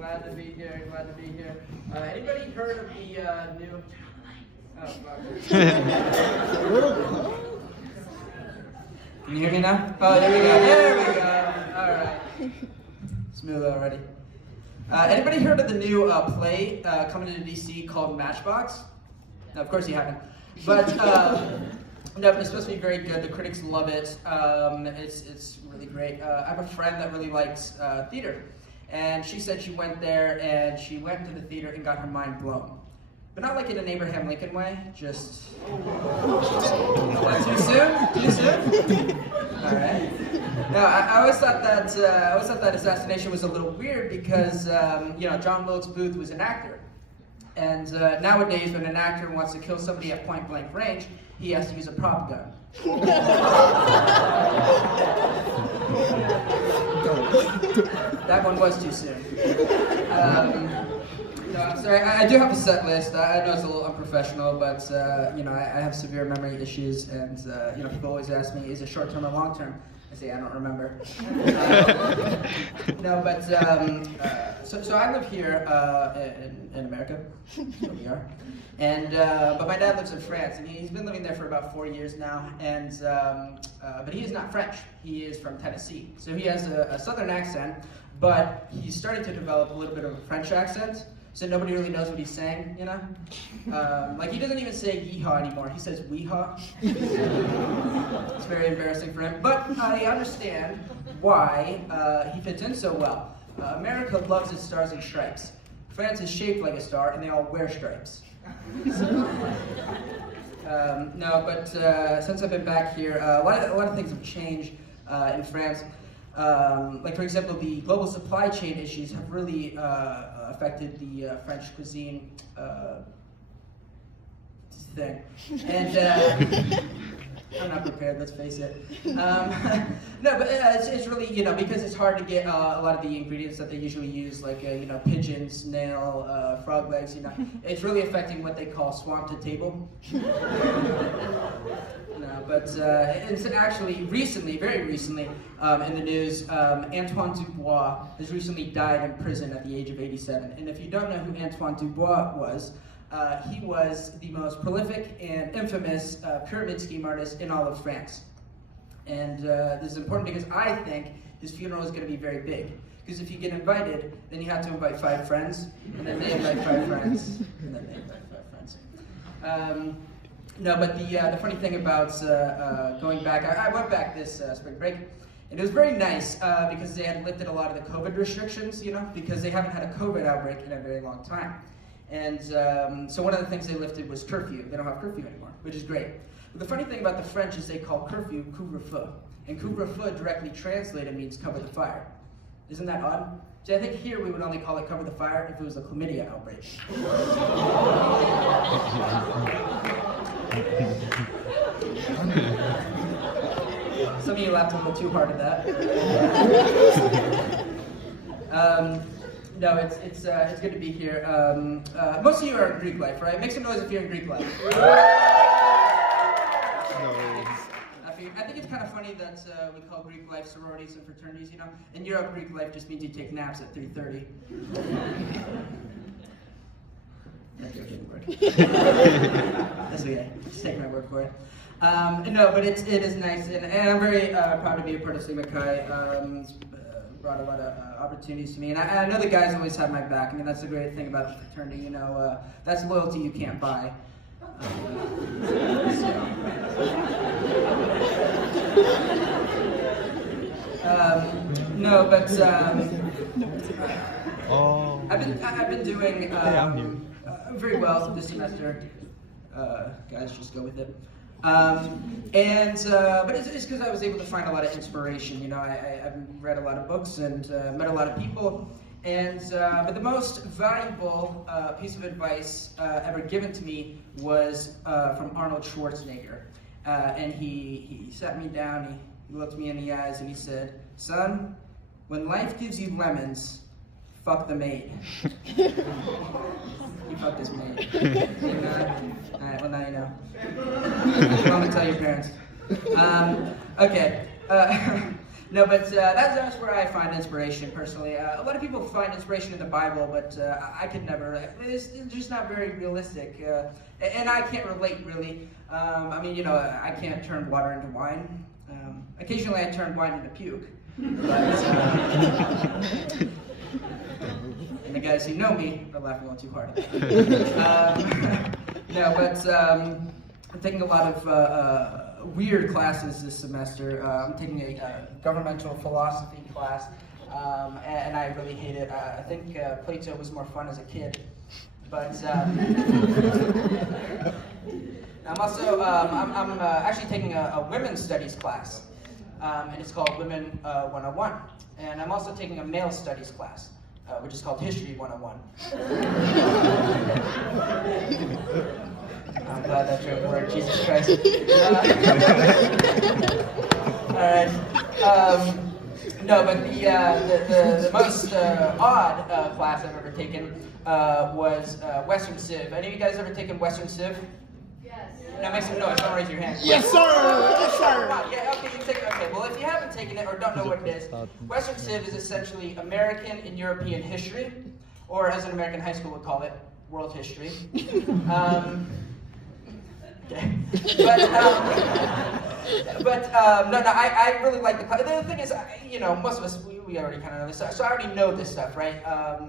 Glad to be here. Glad to be here. Anybody heard of the new? Oh, fuck. Can you hear me now? Oh, there we go. There we go. All right. Smooth already. Anybody heard of the new play coming into DC called Matchbox? No, of course you haven't. But no, but it's supposed to be very good. The critics love it. It's really great. I have a friend that really likes theater, and she said she went there and she went to the theater and got her mind blown. But not like in an Abraham Lincoln way, just... Too soon? Too soon? All right. No, I always thought that assassination was a little weird because John Wilkes Booth was an actor, and nowadays when an actor wants to kill somebody at point blank range, he has to use a prop gun. That one was too soon. No, I'm sorry. I do have a set list. I know it's a little unprofessional, but I have severe memory issues, and people always ask me, is it short term or long term? I say I don't remember. No, but so I live here in America. So we are, and but my dad lives in France, and he's been living there for about 4 years now, and but he is not French. He is from Tennessee, so he has a southern accent, but he's starting to develop a little bit of a French accent. So nobody really knows what he's saying, you know? Like, he doesn't even say yeehaw anymore. He says weehaw. It's very embarrassing for him. But I understand why he fits in so well. America loves its stars and stripes. France is shaped like a star, and they all wear stripes. No, but since I've been back here, a lot of things have changed in France. Like, for example, the global supply chain issues have really affected the French cuisine thing. And I'm not prepared, let's face it. No, but it's really, because it's hard to get a lot of the ingredients that they usually use, like, pigeon, snail, frog legs, It's really affecting what they call swamp to table. No, but it's actually recently, very recently, in the news, Antoine Dubois has recently died in prison at the age of 87. And if you don't know who Antoine Dubois was, he was the most prolific and infamous pyramid scheme artist in all of France. And this is important because I think his funeral is going to be very big. Because if you get invited, then you have to invite 5 friends, and then they invite 5 friends, and then they invite 5 friends. No, but the funny thing about going back, I went back this spring break, and it was very nice because they had lifted a lot of the COVID restrictions, because they haven't had a COVID outbreak in a very long time. And so one of the things they lifted was curfew. They don't have curfew anymore, which is great. But the funny thing about the French is they call curfew couvre-feu. And couvre-feu directly translated means cover the fire. Isn't that odd? See, I think here we would only call it cover the fire if it was a chlamydia outbreak. Some of you laughed a little too hard at that. No, it's good to be here. Most of you are in Greek life, right? Make some noise if you're in Greek life. I think it's kind of funny that we call Greek life sororities and fraternities, In Europe, Greek life just means you take naps at 3:30. That joke didn't work. That's okay. Just take my word for it. No, but it is nice, and I'm very proud to be a part of Sigma Chi. It's brought a lot of opportunities to me, and I know the guys always have my back. I mean, that's the great thing about the fraternity. That's loyalty you can't buy. No, but I've been doing very well this semester. Guys, just go with it. But it's because I was able to find a lot of inspiration. I've read a lot of books and met a lot of people. But the most valuable piece of advice ever given to me was from Arnold Schwarzenegger. And he sat me down, he looked me in the eyes, and he said, "Son, when life gives you lemons, fuck the maid." You fucked this maid. Alright, well now you know. I'm going to tell your parents. Okay. No, but that's where I find inspiration personally. A lot of people find inspiration in the Bible, but I could never. It's just not very realistic, and I can't relate really. I mean, I can't turn water into wine. Occasionally, I turn wine into puke. But, and the guys who know me are laughing a little too hard. No, but I'm taking a lot of weird classes this semester. I'm taking a governmental philosophy class, and I really hate it. I think Plato was more fun as a kid, but I'm also I'm actually taking a women's studies class, and it's called Women 101, and I'm also taking a male studies class, which is called History 101. I'm glad that joke worked, Jesus Christ. Alright. No, but the most odd class I've ever taken was Western Civ. Any of you guys ever taken Western Civ? Yes. Now make some noise, don't raise your hand. Yes, sir! Yes, sir! Yeah, okay, you take it. Okay, well, if you haven't taken it or don't know what it is, Western Civ is essentially American and European history, or as an American high school would call it, world history. But I really like the class. The thing is, most of us, we already kind of know this, so I already know this stuff, right?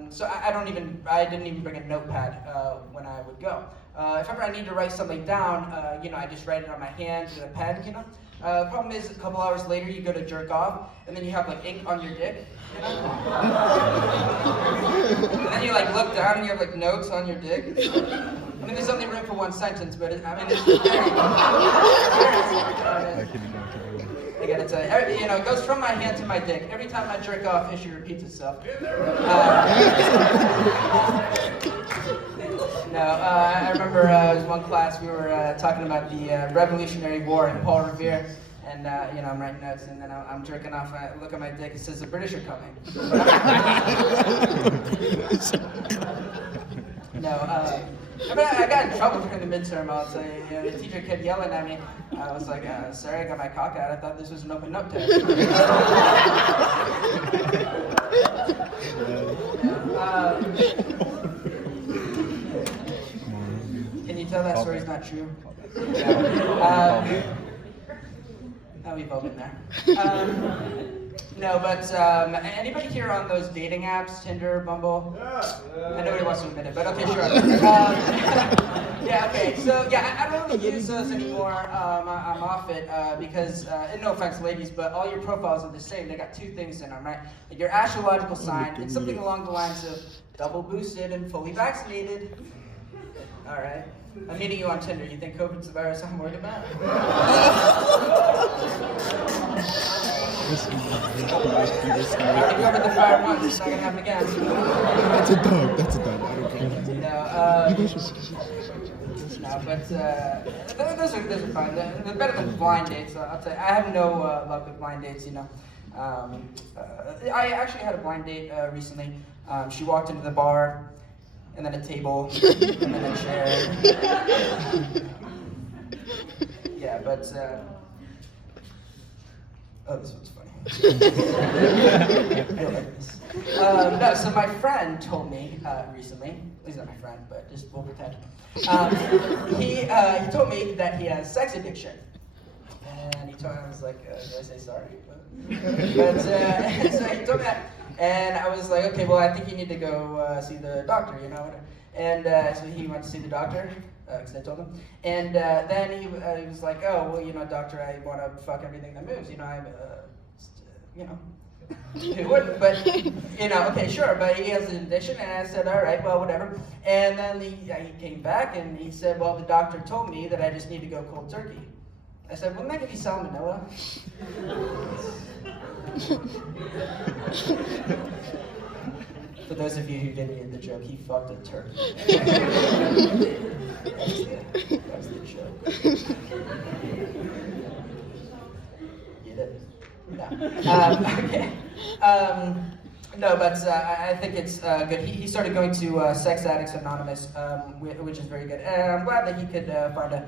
So I didn't even bring a notepad when I would go. If ever I need to write something down, I just write it on my hand with a pen, The problem is, a couple hours later, you go to jerk off, and then you have like ink on your dick, And then you like look down, and you have like notes on your dick. I mean, there's only room for one sentence, but it's very I gotta tell you, it goes from my hand to my dick. Every time I jerk off, history repeats itself. I remember there was one class we were talking about the Revolutionary War and Paul Revere, and I'm writing notes, and then I'm jerking off, and I look at my dick, it says the British are coming. I got in trouble during the midterm. I'll tell you, the teacher kept yelling at me. I was like, sorry, I got my cock out. I thought this was an open note test. Can you tell that story's not true? We've all been there. Anybody here on those dating apps, Tinder, Bumble? Yeah. Nobody wants to admit it, but okay, sure. I don't really use those anymore. I'm off it because, and no offense, ladies, but all your profiles are the same. They got two things in them, right? Like your astrological sign, it's something along the lines of double boosted and fully vaccinated. All right. I'm meeting you on Tinder. You think COVID's the virus I'm worried about? I covered the fire once. It's not gonna happen again. That's a dog. I don't care. Those are fine. They're better than blind dates. I'll tell you. I have no luck with blind dates. I actually had a blind date recently. She walked into the bar. And then a table, and then a chair. This one's funny. I like this. So my friend told me recently, he's not my friend, but just we'll pretend. He told me that he has sex addiction. And he told me, I was like, did I say sorry? But so he told me that. And I was like, okay, well, I think you need to go see the doctor, And so he went to see the doctor, because I told him. And then he was like, oh, well, doctor, I want to fuck everything that moves. He wouldn't, but, okay, sure, but he has an addiction. And I said, all right, well, whatever. And then he came back and he said, well, the doctor told me that I just need to go cold turkey. I said, wouldn't that give you salmonella? For those of you who didn't get the joke, he fucked a turkey. That's the joke. Get it? No. Okay. I think it's good. He started going to Sex Addicts Anonymous, which is very good. And I'm glad that he could find a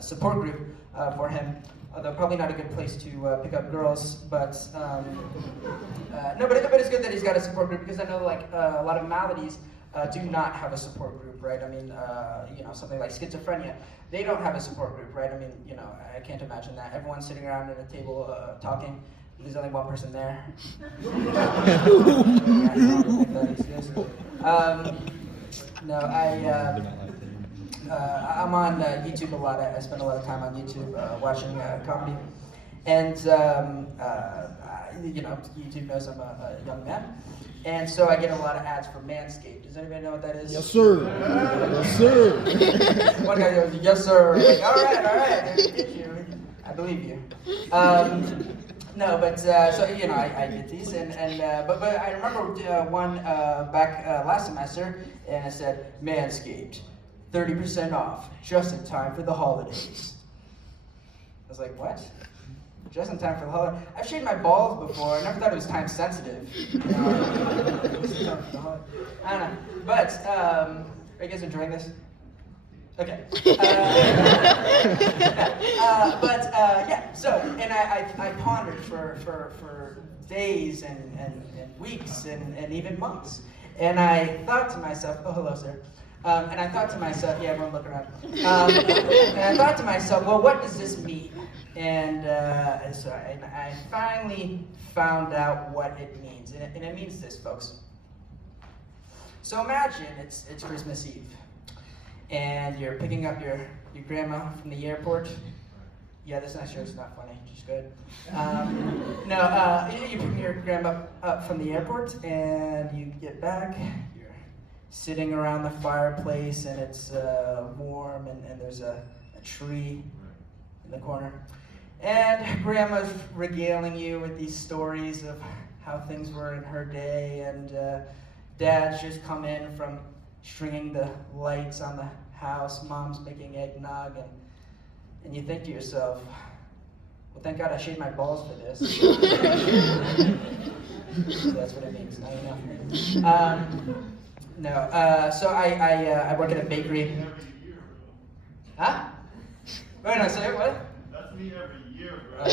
support group for him. although probably not a good place to pick up girls. But no, but it's good that he's got a support group, because I know like a lot of maladies do not have a support group, right? I mean, something like schizophrenia, they don't have a support group, right? I mean, I can't imagine that. Everyone's sitting around at a table talking. There's only one person there. No, I'm on YouTube a lot. I spend a lot of time on YouTube watching comedy. And, YouTube knows I'm a young man. And so I get a lot of ads for Manscaped. Does anybody know what that is? Yes, sir. Yes, sir. One guy goes, yes, sir. I'm like, all right, I believe you. No, but so I get these, but I remember one back last semester, and it said Manscaped, 30% off, just in time for the holidays. I was like, what? Just in time for the holidays? I've shaved my balls before. I never thought it was time sensitive. I don't know, but are you guys enjoying this? Okay. So, and I pondered for days and weeks and even months. And I thought to myself, oh, hello, sir. And I thought to myself, yeah, everyone look around. And I thought to myself, well, what does this mean? And so I finally found out what it means. And it means this, folks. So imagine it's Christmas Eve. And you're picking up your grandma from the airport. Yeah, this next joke's not funny, just good. You're picking your grandma up from the airport, and you get back. You're sitting around the fireplace, and it's warm, and there's a tree in the corner. And grandma's regaling you with these stories of how things were in her day, and dad's just come in from stringing the lights on the house, mom's making eggnog, and you think to yourself, well, thank God I shaved my balls for this. That's what it means, now you know. So I work at a bakery. Huh? Wait, no, say what? That's me every year, bro.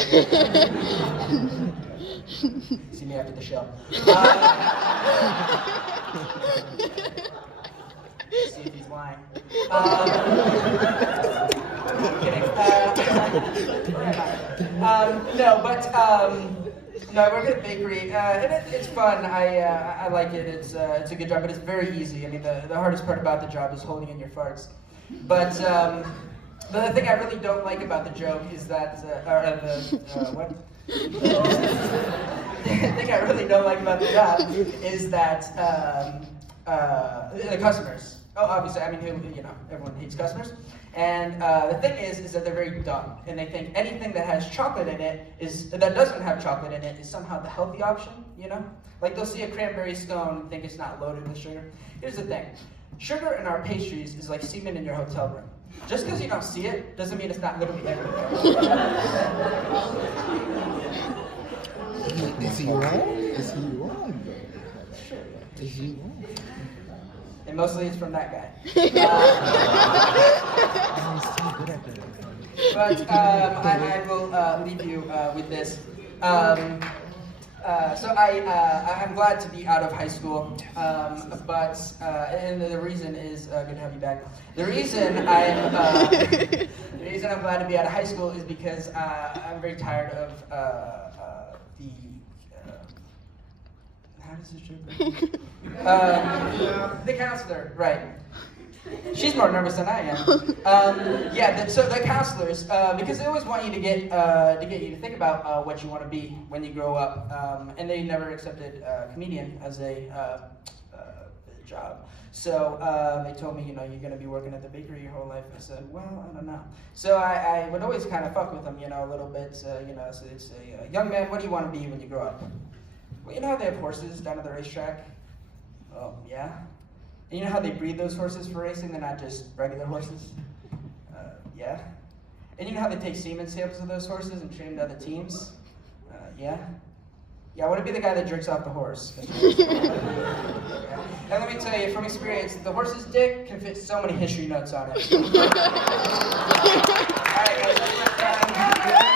See me after the show. See if he's lying. Kidding. No, I work at a bakery, and it's fun. I like it. It's a good job, but it's very easy. I mean, the hardest part about the job is holding in your farts. But the thing I really don't like about the joke is that, what? The thing I really don't like about the job is that the customers. Oh, obviously, I mean, everyone hates customers. And the thing is that they're very dumb, and they think anything that has chocolate in it that doesn't have chocolate in it is somehow the healthy option. Like they'll see a cranberry scone and think it's not loaded with sugar. Here's the thing: sugar in our pastries is like semen in your hotel room. Just because you don't see it doesn't mean it's not literally everywhere. Is he wrong? Is he wrong? Sure. Is he wrong? And mostly it's from that guy. But I will leave you with this. So I'm glad to be out of high school, and the reason is good to have you back. The reason I'm glad to be out of high school is because I'm very tired of how does this joke go? The counselor, right? She's more nervous than I am. So the counselors, because they always want you to get you to think about what you want to be when you grow up, and they never accepted comedian as a job. So they told me, you're going to be working at the bakery your whole life. I said, well, I don't know. So I would always kind of fuck with them, a little bit. So they'd say, young man, what do you want to be when you grow up? Well, you know how they have horses down at the racetrack? Oh, yeah? And you know how they breed those horses for racing? They're not just regular horses? Yeah? And you know how they take semen samples of those horses and train them to other teams? Yeah? Yeah, I want to be the guy that jerks off the horse. Yeah. And let me tell you, from experience, the horse's dick can fit so many history notes on it. All right, guys, that's my time.